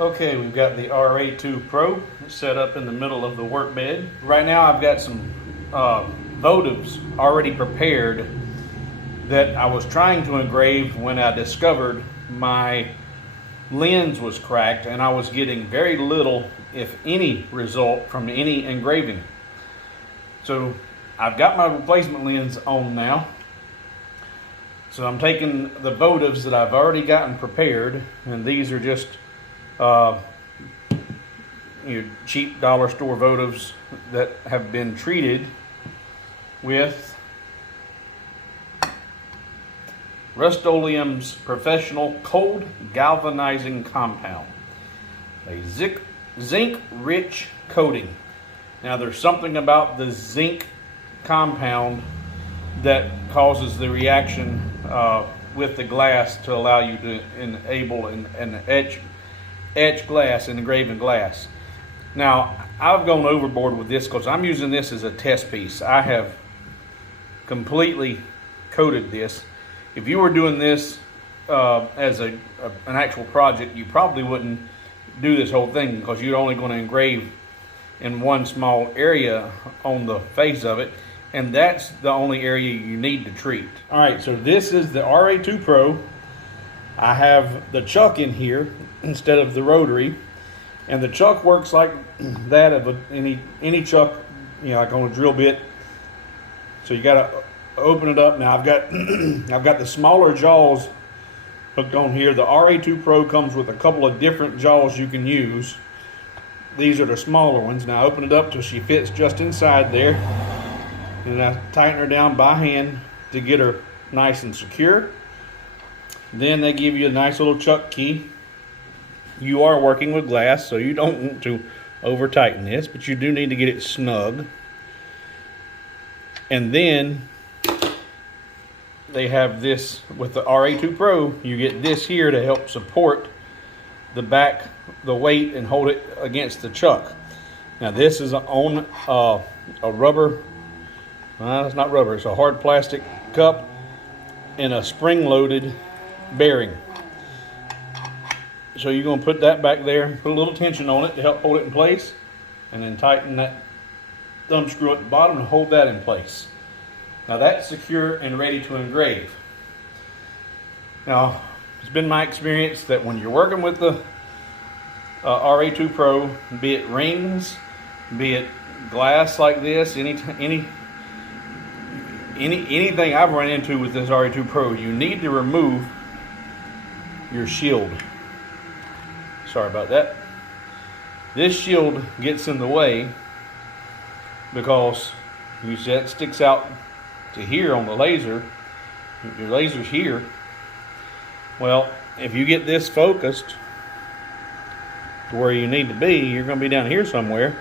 Okay, we've got the RA2 Pro set up in the middle of the work bed. Right now I've got some votives already prepared that I was trying to engrave when I discovered my lens was cracked and I was getting very little, if any, result from any engraving. So I've got my replacement lens on now. So I'm taking the votives that I've already gotten prepared, and these are just cheap dollar store votives that have been treated with Rust-Oleum's professional cold galvanizing compound, a zinc rich coating. Now there's something about the zinc compound that causes the reaction with the glass to allow you to enable and etch glass and engraven glass. Now I've gone overboard with this because I'm using this as a test piece. I have completely coated this. If you were doing this as an actual project, you probably wouldn't do this whole thing because you're only going to engrave in one small area on the face of it, and that's the only area you need to treat. All right, so this is the RA2 Pro. I have the chuck in here instead of the rotary, and the chuck works like that of any chuck, like on a drill bit. So you got to open it up. Now I've got I've got the smaller jaws hooked on here. The RA2 Pro comes with a couple of different jaws you can use. These are the smaller ones. Now I open it up till she fits just inside there, and I tighten her down by hand to get her nice and secure. Then they give you a nice little chuck key. You are working with glass, so you don't want to over tighten this, but you do need to get it snug. And then they have this with the RA2 Pro. You get this here to help support the back, the weight, and hold it against the chuck. Now this is on a rubber, it's not rubber, it's a hard plastic cup and a spring-loaded bearing. So you're going to put that back there, put a little tension on it to help hold it in place, and then tighten that thumb screw at the bottom to hold that in place. Now that's secure and ready to engrave. Now, it's been my experience that when you're working with the RA2 Pro, be it rings, be it glass like this, anything I've run into with this RA2 Pro, you need to remove your shield. Sorry about that. This shield gets in the way because you see it sticks out to here on the laser. Your laser's here. Well, if you get this focused to where you need to be, you're going to be down here somewhere.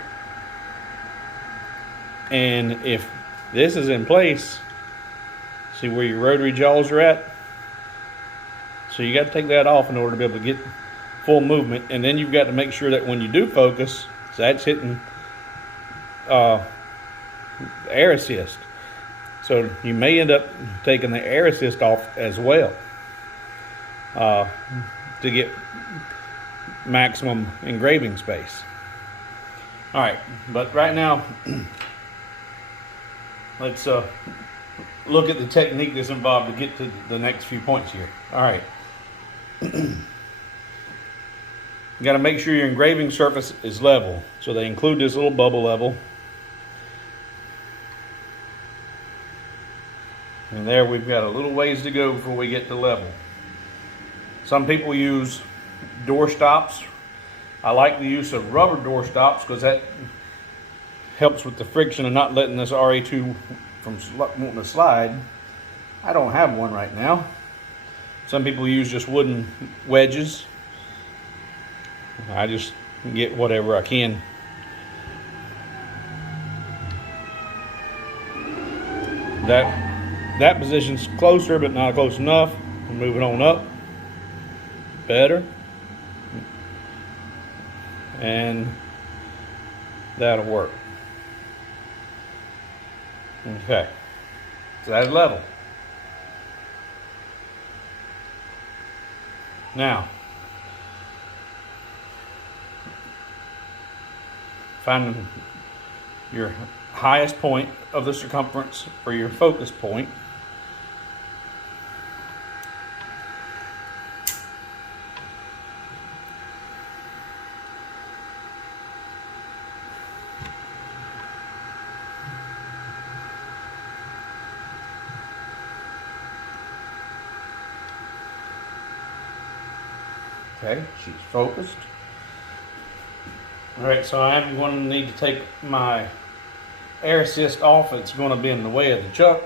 And if this is in place, see where your rotary jaws are at? So you got to take that off in order to be able to get full movement. And then you've got to make sure that when you do focus, so that's hitting air assist. So you may end up taking the air assist off as well to get maximum engraving space. All right, but right now, let's look at the technique that's involved to get to the next few points here. All right. You got to make sure your engraving surface is level. So they include this little bubble level. And there we've got a little ways to go before we get to level. Some people use door stops. I like the use of rubber door stops because that helps with the friction and not letting this RA2 from wanting to slide. I don't have one right now. Some people use just wooden wedges. I just get whatever I can. That position's closer, but not close enough. I'm moving on up. Better. And that'll work. Okay. So that's level. Now, Find your highest point of the circumference for your focus point. Okay, she's focused. All right, so I'm going to need to take my air assist off. It's going to be in the way of the chuck.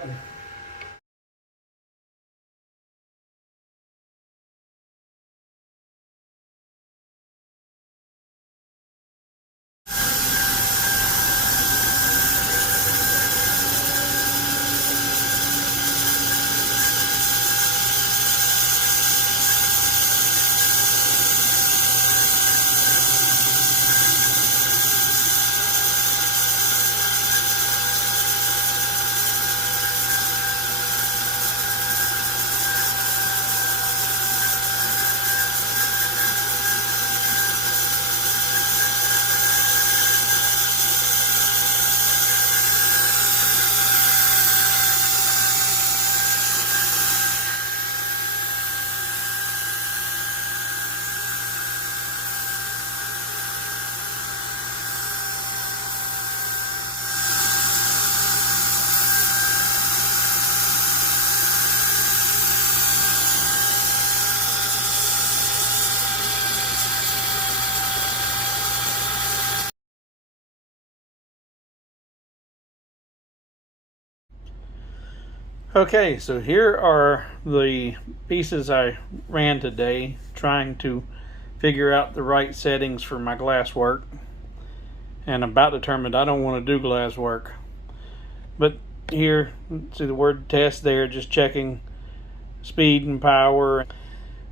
Okay, so here are the pieces I ran today, trying to figure out the right settings for my glass work. And I'm about determined I don't want to do glass work. But here, see the word test there, just checking speed and power.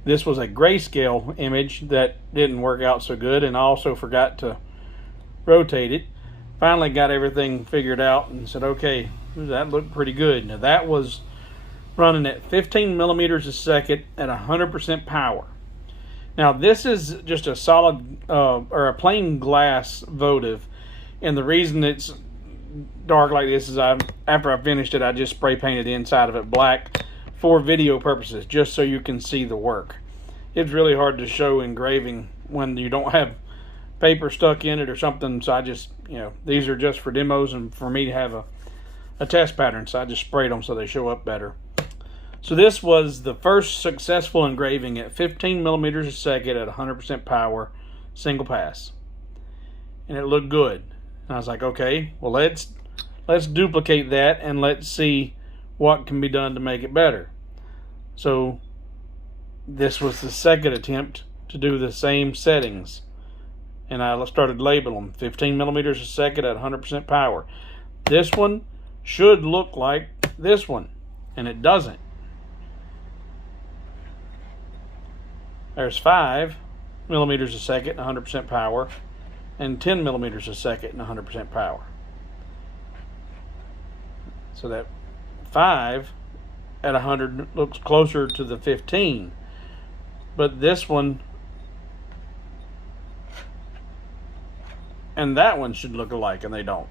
This was a grayscale image that didn't work out so good, and I also forgot to rotate it. Finally got everything figured out and said, okay, that looked pretty good. Now that was running at 15 millimeters a second at 100% power. Now this is just a solid or a plain glass votive, and the reason it's dark like this is after I finished it, I just spray painted the inside of it black for video purposes, just so you can see the work. It's really hard to show engraving when you don't have paper stuck in it or something, so I just, these are just for demos and for me to have a test pattern, so I just sprayed them so they show up better. So this was the first successful engraving at 15 millimeters a second at 100% power, single pass, and it looked good. And I was like, okay, well let's duplicate that and let's see what can be done to make it better. So this was the second attempt to do the same settings, and I started labeling them 15 millimeters a second at 100% power. This one should look like this one, and it doesn't. There's 5 millimeters a second at 100% power, and 10 millimeters a second at 100% power. So that 5 at 100 looks closer to the 15, but this one and that one should look alike, and they don't.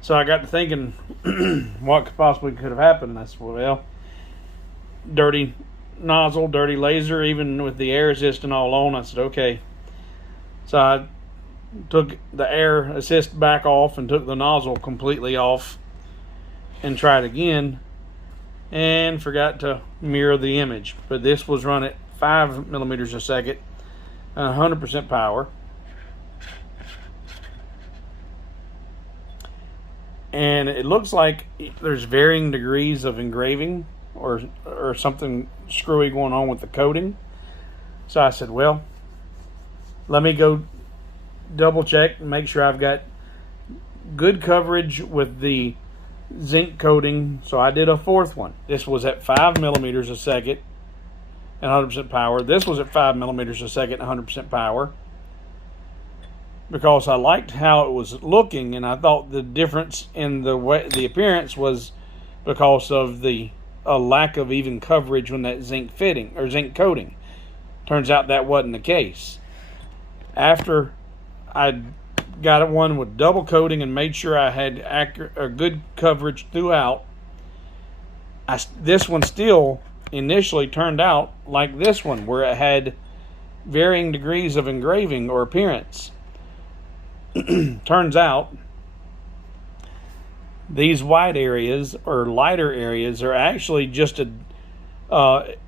So I got to thinking what possibly could have happened. I said, well, dirty nozzle, dirty laser, even with the air assist and all on. I said, okay. So I took the air assist back off and took the nozzle completely off and tried again, and forgot to mirror the image. But this was run at 5 millimeters a second, 100% power. And it looks like there's varying degrees of engraving or something screwy going on with the coating. So I said, well, let me go double check and make sure I've got good coverage with the zinc coating. So I did a fourth one. This was at 5 millimeters a second and 100% power. This was at 5 millimeters a second and 100% power, because I liked how it was looking, and I thought the difference in the appearance was because of the lack of even coverage when that zinc fitting or zinc coating. Turns out that wasn't the case. After I got one with double coating and made sure I had accurate or good coverage throughout. This one still initially turned out like this one, where it had varying degrees of engraving or appearance. Turns out these white areas or lighter areas are actually just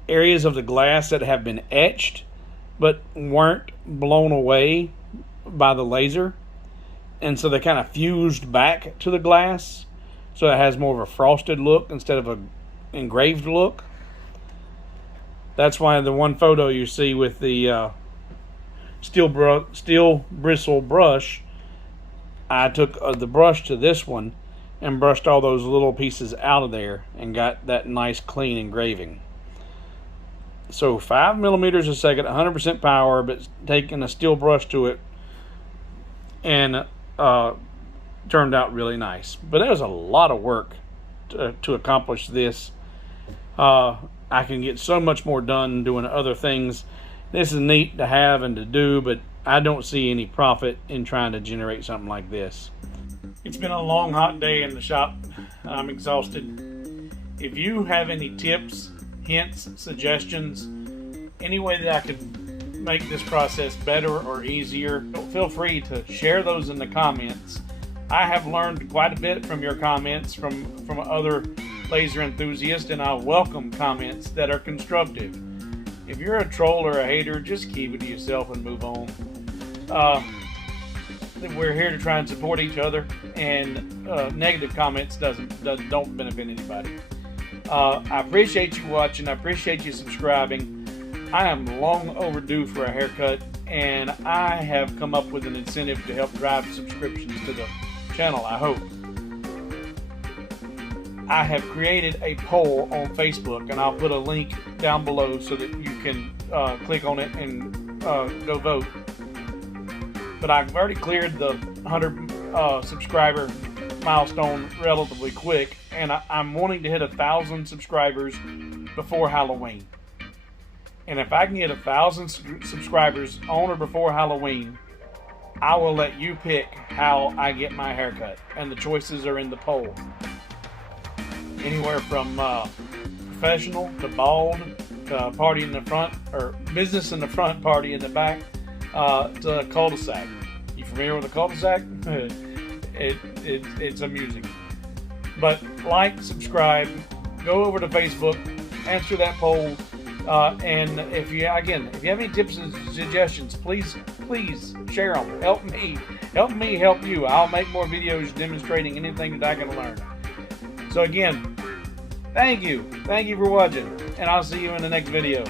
areas of the glass that have been etched but weren't blown away by the laser, and so they kind of fused back to the glass, so it has more of a frosted look instead of a engraved look. That's why the one photo you see with the steel bristle brush, I took the brush to this one and brushed all those little pieces out of there and got that nice clean engraving. So 5 millimeters a second, 100% power, but taking a steel brush to it, and turned out really nice. But it was a lot of work to accomplish this. I can get so much more done doing other things. This is neat to have and to do, but I don't see any profit in trying to generate something like this. It's been a long, hot day in the shop. I'm exhausted. If you have any tips, hints, suggestions, any way that I could make this process better or easier, feel free to share those in the comments. I have learned quite a bit from your comments from other laser enthusiasts, and I welcome comments that are constructive. If you're a troll or a hater, just keep it to yourself and move on. We're here to try and support each other, and negative comments don't benefit anybody. I appreciate you watching. I appreciate you subscribing. I am long overdue for a haircut, and I have come up with an incentive to help drive subscriptions to the channel, I hope. I have created a poll on Facebook, and I'll put a link down below so that you can click on it and go vote. But I've already cleared the 100 subscriber milestone relatively quick, and I'm wanting to hit 1,000 subscribers before Halloween. And if I can get 1,000 subscribers on or before Halloween, I will let you pick how I get my haircut, and the choices are in the poll. Anywhere from professional to bald to party in the front, or business in the front, party in the back, to cul-de-sac. You familiar with a cul-de-sac? It's amusing. But like, subscribe, go over to Facebook, answer that poll, and if you have any tips and suggestions, please share them. Help me help you. I'll make more videos demonstrating anything that I can learn. So again, thank you for watching, and I'll see you in the next video.